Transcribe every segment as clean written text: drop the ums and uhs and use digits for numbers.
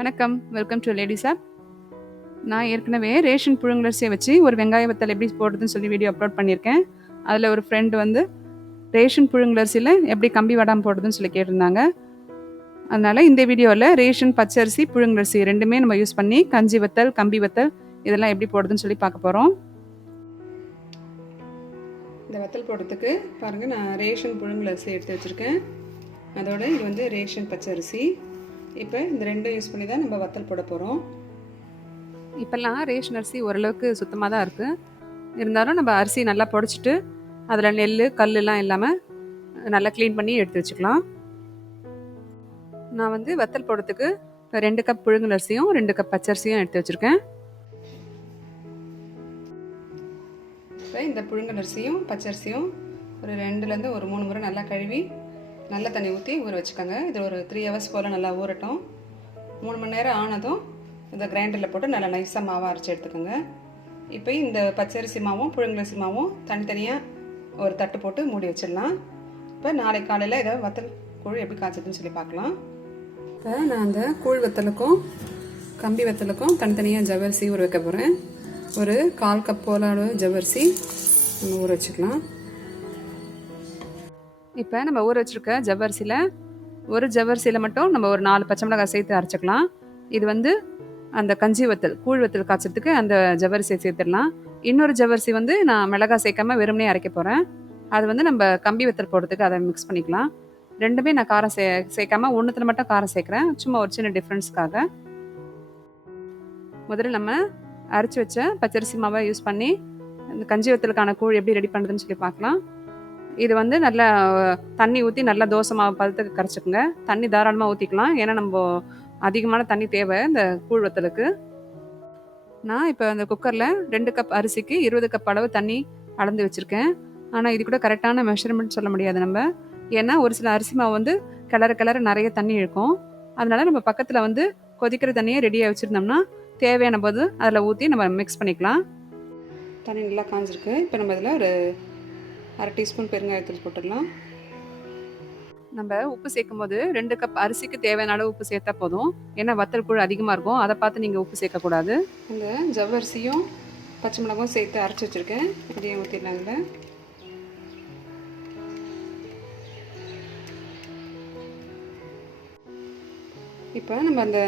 வணக்கம், welcome to ladies app. நான் ஏற்கனவே ரேஷன் புழுங்கலரிசியை வச்சு ஒரு வெங்காய வத்தல் எப்படி போடுறதுன்னு சொல்லி வீடியோ அப்லோட் பண்ணியிருக்கேன். அதில் ஒரு ஃப்ரெண்டு வந்து ரேஷன் புழுங்கலரிசியில் எப்படி கம்பி வடாம் போடுறதுன்னு சொல்லி கேட்டிருந்தாங்க. அதனால் இந்த வீடியோவில் ரேஷன் பச்சரிசி புழுங்கலரிசி ரெண்டுமே நம்ம யூஸ் பண்ணி கஞ்சி வத்தல், கம்பி வத்தல் இதெல்லாம் எப்படி போடுறதுன்னு சொல்லி பார்க்க போகிறோம். இந்த வத்தல் போடுறதுக்கு பாருங்கள், நான் ரேஷன் புழுங்கலரிசி எடுத்து வச்சுருக்கேன். அதோட இது வந்து ரேஷன் பச்சரிசி. இப்போ இந்த ரெண்டும் யூஸ் பண்ணி தான் நம்ம வத்தல் போட போகிறோம். இப்போல்லாம் ரேஷன் அரிசி ஓரளவுக்கு சுத்தமாக தான் இருக்குது. இருந்தாலும் நம்ம அரிசி நல்லா புடச்சிட்டு அதில் நெல் கல்லுலாம் இல்லாமல் நல்லா க்ளீன் பண்ணி எடுத்து வச்சுக்கலாம். நான் வந்து வத்தல் போடுறதுக்கு 2 கப் புழுங்கல் அரிசியும் 2 கப் பச்சரிசியும் எடுத்து வச்சுருக்கேன். இப்போ இந்த புழுங்கல் அரிசியும் பச்சரிசியும் ஒரு 2லேருந்து ஒரு 3 முறை நல்லா கழுவி நல்ல தண்ணி ஊற்றி ஊற வச்சுக்கோங்க. இது ஒரு 3 ஹவர்ஸ் போல் நல்லா ஊறட்டும். 3 மணி நேரம் ஆனதும் இதை கிரைண்டரில் போட்டு நல்லா நைஸாக மாவாக அரைச்சி எடுத்துக்கோங்க. இப்போ இந்த பச்சரிசி மாவும் புழுங்கலரிசி மாவும் தனித்தனியாக ஒரு தட்டு போட்டு மூடி வச்சிடலாம். இப்போ நாளைக்கு காலையில் இதை வத்தல் கூழ் எப்படி காய்ச்சதுன்னு சொல்லி பார்க்கலாம். இப்போ நான் அந்த கூழ் வத்தலுக்கும் கம்பி வத்தலுக்கும் தனித்தனியாக ஜவ்வரிசி ஊற வைக்க போகிறேன். ஒரு 1/4 கப் போல அளவு ஜவ்வரிசி நம்ம ஊற வச்சுக்கலாம். இப்போ நம்ம ஊற வச்சுருக்க ஜவ்வரிசியில் மட்டும் நம்ம ஒரு 4 பச்சை மிளகாய் சேர்த்து அரைச்சிக்கலாம். இது வந்து அந்த கஞ்சி வத்தல் கூழ் வத்தல் காய்ச்சறதுக்கு அந்த ஜவ்வரிசியை சேர்த்துடலாம். இன்னொரு ஜவ்வரிசி வந்து நான் மிளகாய் சேர்க்காம வெறுமனே அரைக்க போகிறேன். அது வந்து நம்ம கம்பி வத்தல் போடுறதுக்கு அதை மிக்ஸ் பண்ணிக்கலாம். ரெண்டுமே நான் காரம் சேர்க்காம ஒன்றுத்தில் மட்டும் காரம் சேர்க்குறேன், சும்மா ஒரு சின்ன டிஃப்ரென்ஸ்க்காக. முதல்ல நம்ம அரைச்சி வச்ச பச்சரிசி மாவை யூஸ் பண்ணி இந்த கஞ்சி வத்தலுக்கான கூழ் எப்படி ரெடி பண்ணுறதுன்னு சொல்லி பார்க்கலாம். இது வந்து நல்லா தண்ணி ஊற்றி நல்லா தோசை மாவு பதத்துக்கு கரைச்சிக்கோங்க. தண்ணி தாராளமாக ஊற்றிக்கலாம், ஏன்னா நம்ம அதிகமான தண்ணி தேவை இந்த கூழ் வத்தலுக்கு. நான் இப்போ அந்த குக்கரில் 2 கப் அரிசிக்கு 20 கப் அளவு தண்ணி அளந்து வச்சுருக்கேன். ஆனால் இது கூட கரெக்டான மெஷர்மெண்ட் சொல்ல முடியாது நம்ம, ஏன்னா ஒரு சில அரிசி மாவு வந்து கிளற நிறைய தண்ணி இழுக்கும். அதனால நம்ம பக்கத்தில் வந்து கொதிக்கிற தண்ணியை ரெடியாக வச்சுருந்தோம்னா தேவையான போது அதில் ஊற்றி நம்ம மிக்ஸ் பண்ணிக்கலாம். தண்ணி நல்லா காஞ்சிருக்கு. இப்போ நம்ம இதில் ஒரு 1/2 டீஸ்பூன் பெருங்காயத்தூள் போட்டுடலாம். நம்ம உப்பு சேர்க்கும் போது 2 கப் அரிசிக்கு தேவையான அளவு உப்பு சேர்த்தா போதும், ஏன்னா வத்தல் கூழ் அதிகமாக இருக்கும், அதை பார்த்து நீங்கள் உப்பு சேர்க்கக்கூடாது. இந்த ஜவ்வரிசியும் பச்சை மிளகாயும் சேர்த்து அரைச்சி வச்சுருக்கேன், இதையும் ஊற்றிடலாங்க. இப்போ நம்ம அந்த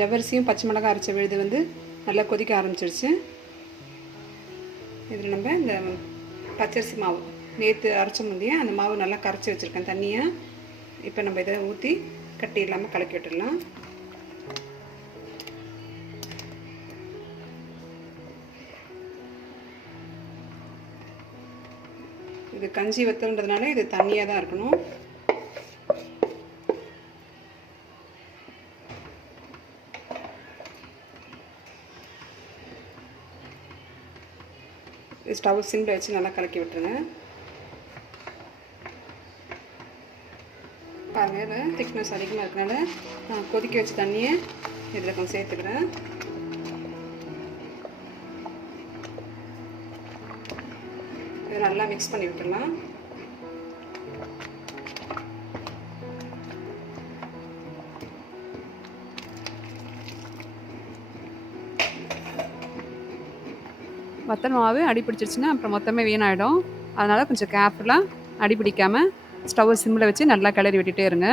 ஜவ்வரிசியும் பச்சை மிளகாய் அரைச்ச விழுது வந்து நல்லா கொதிக்க ஆரம்பிச்சிருச்சு. இதில் நம்ம இந்த பச்சரிசி மாவு நேற்று அரைச்ச முந்தைய அந்த மாவு நல்லா கரைச்சி வச்சுருக்கேன் தண்ணியை. இப்போ நம்ம இதை ஊற்றி கட்டி இல்லாமல் கலக்கி விட்டுடலாம். இது கஞ்சி வத்தல்ன்றதுனால இது தண்ணியாக தான் இருக்கணும். ஸ்டவ் சிம்மில் வச்சு நல்லா கலக்கி விட்டுருங்க. பாருங்கள், திக்னஸ் அதிகமாக இருக்கனால நான் கொதிக்க வச்ச தண்ணியை இதில் கொஞ்சம் சேர்த்துக்கிறேன். இதை நல்லா மிக்ஸ் பண்ணி விட்டுடலாம். வத்தல் மாவு அடி பிடிச்சிருச்சுன்னா அப்புறம் மொத்தமே வீணாயிடும். அதனால் கொஞ்சம் கேர்ஃபுல்லாக அடி பிடிக்காமல் ஸ்டவ்வை சிம்மில் வச்சு நல்லா கிளறி விட்டுட்டே இருங்க.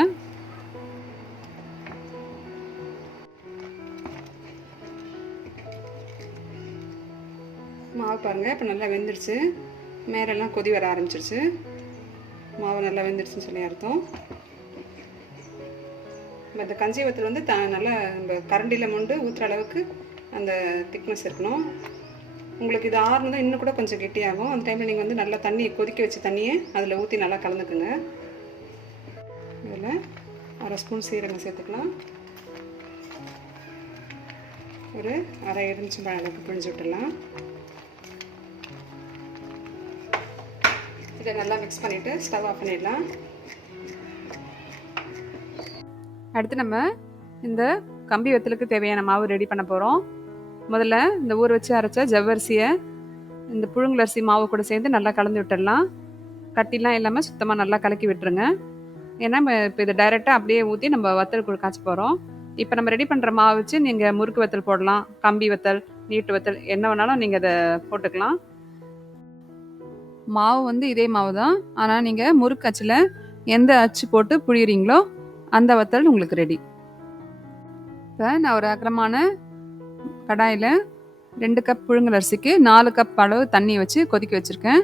மாவு பாருங்கள், இப்போ நல்லா வெந்துடுச்சு. மேலெல்லாம் கொதி வர ஆரம்பிச்சிருச்சு. மாவு நல்லா வெந்துடுச்சுன்னு சொல்லி அர்த்தம். இந்த கஞ்சி வத்தல் வந்து நல்லா நம்ம கரண்டியில் மொண்டு ஊற்றுற அளவுக்கு அந்த திக்னஸ் இருக்கணும். உங்களுக்கு இது ஆறுனதான் இன்னும் கூட கொஞ்சம் கெட்டியாகும். அந்த டைமில் நீங்கள் வந்து நல்லா தண்ணி கொதிக்க வச்ச தண்ணியை அதில் ஊற்றி நல்லா கலந்துக்குங்க. இதில் 1/2 ஸ்பூன் சீரகம் சேர்த்துக்கலாம். ஒரு 1/2 எலுமிச்சம்பழம் அளவுக்கு பிழிஞ்சு விட்டுடலாம். இதை நல்லா மிக்ஸ் பண்ணிவிட்டு ஸ்டவ் ஆஃப் பண்ணிடலாம். அடுத்து நம்ம இந்த கம்பி வத்தலுக்கு தேவையான மாவு ரெடி பண்ண போகிறோம். முதல்ல இந்த ஊற வச்சு அரைச்ச ஜவ்வரிசியை இந்த புழுங்கலரிசி மாவு கூட சேர்ந்து நல்லா கலந்து விட்டுடலாம். கட்டிலாம் இல்லாமல் சுத்தமாக நல்லா கலக்கி விட்டுருங்க. ஏன்னா இப்போ இதை டைரெக்டாக அப்படியே ஊற்றி நம்ம வத்தல் கூழ் காய்ச்ச போகிறோம். இப்போ நம்ம ரெடி பண்ணுற மாவு வச்சு நீங்கள் முறுக்கு வத்தல் போடலாம், கம்பி வத்தல், நீட்டு வத்தல் என்ன வேணாலும் நீங்கள் அதை போட்டுக்கலாம். மாவு வந்து இதே மாவு தான். ஆனால் நீங்கள் முறுக்கு அச்சில் எந்த அச்சு போட்டு புழியிறீங்களோ அந்த வத்தல் உங்களுக்கு ரெடி. இப்போ நான் ஒரு அகலமான கடாயில் 2 கப் புழுங்கல் அரிசிக்கு 4 கப் அளவு தண்ணி வச்சு கொதிக்க வச்சுருக்கேன்.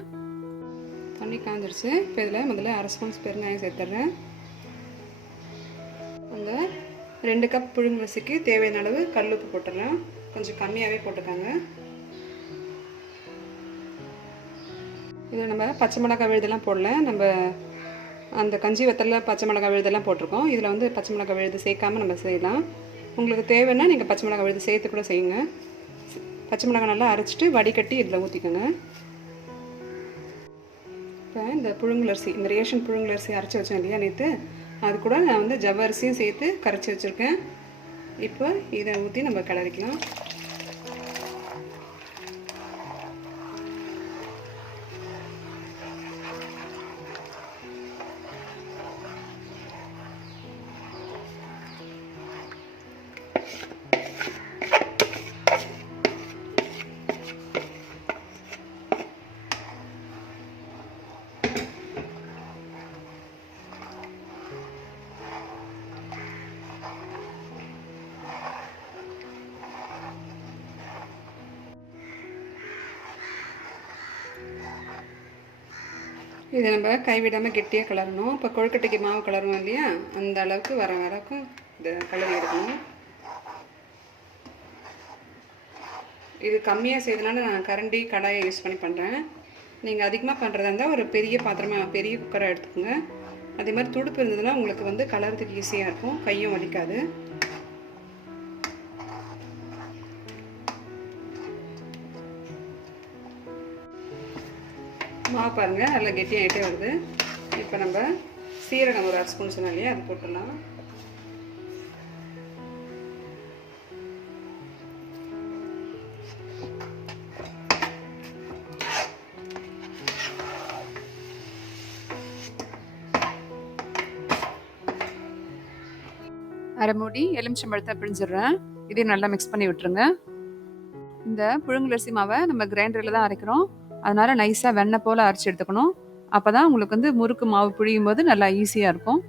தண்ணி காஞ்சிருச்சு. இப்போ இதில் முதல்ல 1/2 ஸ்பூன் பெருங்காயம் சேர்த்துட்றேன். அந்த 2 கப் புழுங்கல் அரிசிக்கு தேவையான அளவு கல் உப்பு போட்டுடலாம். கொஞ்சம் கம்மியாகவே போட்டுக்காங்க. இதில் நம்ம பச்சை மிளகாய் விழுதெல்லாம் போடல. நம்ம அந்த கஞ்சி வத்தலில் பச்சை மிளகாய் விழுதெல்லாம் போட்டிருக்கோம். இதில் வந்து பச்சை மிளகாய் விழுது சேர்க்காமல் நம்ம செய்யலாம். உங்களுக்கு தேவைன்னா நீங்கள் பச்சை மிளகாய் விழுது சேர்த்து கூட செய்யுங்க. பச்சை மிளகாய் நல்லா அரைச்சிட்டு வடிகட்டி இதில் ஊற்றிக்கோங்க. இப்போ இந்த புழுங்கல் அரிசி, இந்த ரேஷன் புழுங்கல் அரிசி அரைச்சி வச்சேன் இல்லையா நேற்று, அது கூட நான் வந்து ஜவ்வரிசியும் சேர்த்து கரைச்சி வச்சுருக்கேன். இப்போ இதை ஊற்றி நம்ம கிளறிக்கலாம். இதை நம்ம கைவிடாமல் கெட்டியாக கிளறணும். இப்போ கொழுக்கட்டைக்கு மாவு கிளறணும் இல்லையா, அந்த அளவுக்கு வர வரைக்கும் இதை கிளறி எடுக்கணும். இது கம்மியாக செய்தனால நான் கரண்டி கடாயை யூஸ் பண்ணி பண்ணுறேன். நீங்கள் அதிகமாக பண்ணுறதா இருந்தால் ஒரு பெரிய பாத்திரமாக பெரிய குக்கரை எடுத்துக்கோங்க. அதே மாதிரி துடுப்பு இருந்ததுன்னா உங்களுக்கு வந்து கலறதுக்கு ஈஸியாக இருக்கும், கையும் வலிக்காது. மாவு பாருங்கள் நல்லா கெட்டியாகிட்டே வருது. இப்போ நம்ம சீரகம் ஒரு 1/2 ஸ்பூன் சொன்னோம் இல்லையா, அது போட்டுடலாம். அரை மூடி எலுமிச்சம்பழத்தை பிழிஞ்சிடுறேன். இதையும் நல்லா மிக்ஸ் பண்ணி விட்டுருங்க. இந்த புழுங்கலரிசி மாவை நம்ம கிரைண்டரில் தான் அரைக்கிறோம். அதனால நைஸாக வெண்ணெய் போல் அரைச்சி எடுத்துக்கணும். அப்போ தான் உங்களுக்கு வந்து முறுக்கு மாவு புழியும் போது நல்லா ஈஸியாக இருக்கும்.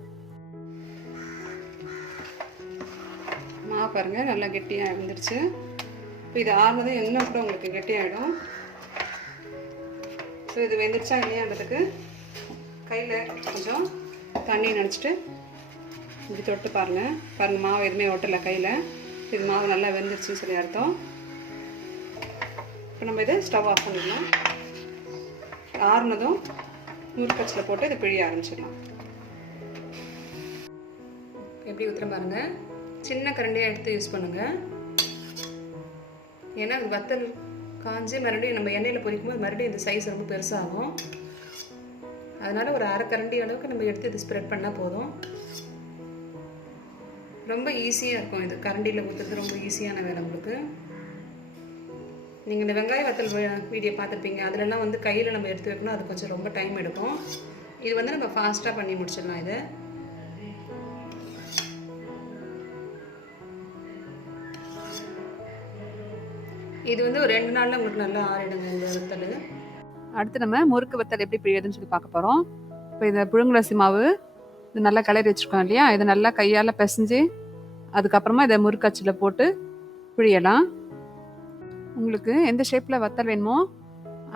மாவு பாருங்கள் நல்லா கெட்டியாக இருந்துருச்சு. இப்போ இது ஆறுனதும் என்ன கூட உங்களுக்கு கெட்டியாகிடும். ஸோ இது வெந்துருச்சா இல்லையான்றதுக்கு கையில் கொஞ்சம் தண்ணி நினச்சிட்டு இப்படி தொட்டு பாருங்கள் மாவு எதுவுமே ஒட்டலை கையில். இது மாவு நல்லா வெந்துருச்சுன்னு சொல்லி அர்த்தம். இப்போ நம்ம இதை ஸ்டவ் ஆஃப் பண்ணிடலாம். ஆறுனதும் முறுக்கச்சில் போட்டு இதை பிழிய ஆரம்பிச்சிடலாம். எப்படி ஊற்றுற பாருங்கள். சின்ன கரண்டியாக எடுத்து யூஸ் பண்ணுங்கள். ஏன்னா வத்தல் காஞ்சி மறுபடியும் நம்ம எண்ணெயில் பொரிக்கும் போது மறுபடியும் இந்த சைஸ் ரொம்ப பெருசாகும். அதனால் ஒரு அரை கரண்டி அளவுக்கு நம்ம எடுத்து இது ஸ்ப்ரெட் பண்ணால் போதும். ரொம்ப ஈஸியாக இருக்கும். இது கரண்டியில் ஊற்றுறது ரொம்ப ஈஸியான வேலை உங்களுக்கு. நீங்கள் இந்த வெங்காய வத்தல் வீடியோ பார்த்துருப்பீங்க. அதிலெல்லாம் வந்து கையில் நம்ம எடுத்து வைக்கணும், அது கொஞ்சம் ரொம்ப டைம் எடுக்கும். இது வந்து நம்ம ஃபாஸ்ட்டாக பண்ணி முடிச்சிடலாம். இதை இது வந்து ஒரு 2 நாளில் உங்களுக்கு நல்லா ஆறிடுங்க இந்த வத்தல். அடுத்து நம்ம முறுக்கு வத்தல் எப்படி பிழியதுன்னு சொல்லி பார்க்க போகிறோம். இப்போ இந்த புழுங்கலரிசி மாவு இது நல்லா கிளறி வச்சுருக்கோம் இல்லையா, இதை நல்லா கையால் பிசைஞ்சு அதுக்கப்புறமா இதை முறுக்கச்சில் போட்டு பிழியலாம். உங்களுக்கு எந்த ஷேப்பில் வத்தல் வேணுமோ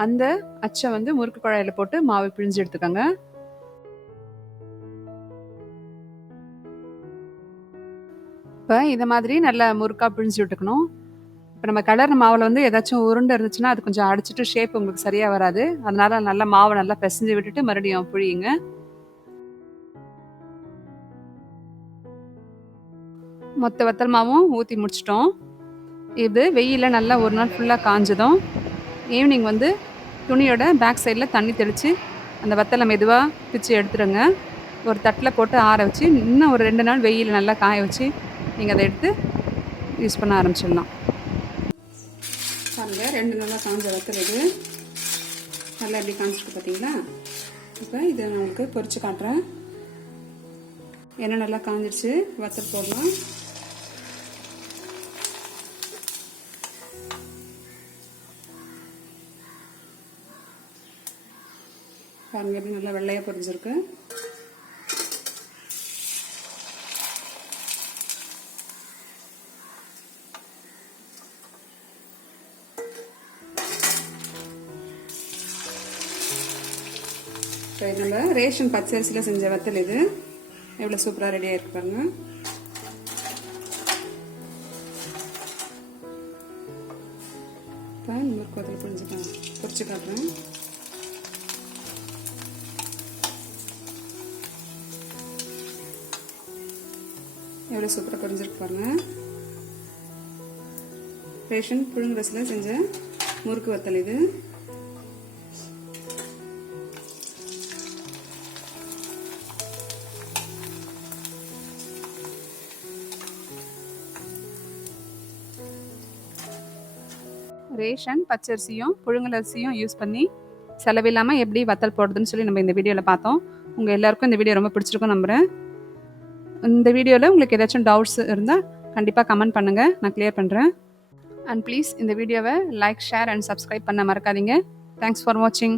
அந்த அச்சை வந்து முறுக்கு குழாயில் போட்டு மாவு பிழிஞ்சு எடுத்துக்கோங்க. இப்போ இதை மாதிரி நல்லா முறுக்காக பிழிஞ்சு விட்டுக்கணும். இப்போ நம்ம கலர் மாவில் வந்து ஏதாச்சும் உருண்டை இருந்துச்சுன்னா அது கொஞ்சம் அடிச்சுட்டு ஷேப் உங்களுக்கு சரியாக வராது. அதனால நல்லா மாவை நல்லா பிசைஞ்சு விட்டுட்டு மறுபடியும் புழியுங்க. மொத்த வத்தல் மாவும் ஊற்றி முடிச்சிட்டோம். இது வெயிலில் நல்லா ஒரு நாள் ஃபுல்லாக காஞ்சதும் ஈவினிங் வந்து துணியோட பேக் சைடில் தண்ணி தெளித்து அந்த வத்தலை மெதுவாக பிச்சு எடுத்துடுங்க. ஒரு தட்டில் போட்டு ஆற வச்சு இன்னும் ஒரு 2 நாள் வெயில் நல்லா காய வச்சு நீங்கள் அதை எடுத்து யூஸ் பண்ண ஆரம்பிச்சிடலாம். பாருங்கள் 2 நாளாக காஞ்ச வத்தல் இது நல்லா எப்படி காஞ்சிட்டு பார்த்தீங்களா. இப்போ இதை நான் உங்களுக்கு பொரிச்சு காட்டுறேன். எண்ணெய் நல்லா காஞ்சிடுச்சு. வத்தல் போடலாம். பாருங்கள் எப்படி நல்லா வெள்ளையாக பொரிஞ்சிருக்கு. இப்போ நம்ம ரேஷன் பச்சரிசியில் செஞ்ச வத்தல் இது எவ்வளோ சூப்பராக ரெடியாக இருக்கு பாருங்க. இப்போ முறுக்கு வத்தல் பொரிச்சு காட்டுறேன். எவ்வளோ சூப்பராக பொரிஞ்சிருக்கு பாருங்க. ரேஷன் புழுங்கரசில் செஞ்ச முறுக்கு வத்தல் இது. ரேஷன் பச்சரிசியும் புழுங்கலரிசியும் யூஸ் பண்ணி செலவில்லாமல் எப்படி வத்தல் போடுறதுன்னு சொல்லி நம்ம இந்த வீடியோவில் பார்த்தோம். உங்கள் எல்லாருக்கும் இந்த வீடியோ ரொம்ப பிடிச்சிருக்கும் நம்புகிறேன். இந்த வீடியோவில் உங்களுக்கு ஏதாச்சும் டவுட்ஸ் இருந்தால் கண்டிப்பாக கமெண்ட் பண்ணுங்கள், நான் கிளியர் பண்ணுறேன். அண்ட் ப்ளீஸ் இந்த வீடியோவை லைக், ஷேர் அண்ட் சப்ஸ்கிரைப் பண்ண மறக்காதீங்க. தேங்க்ஸ் ஃபார் வாட்சிங்.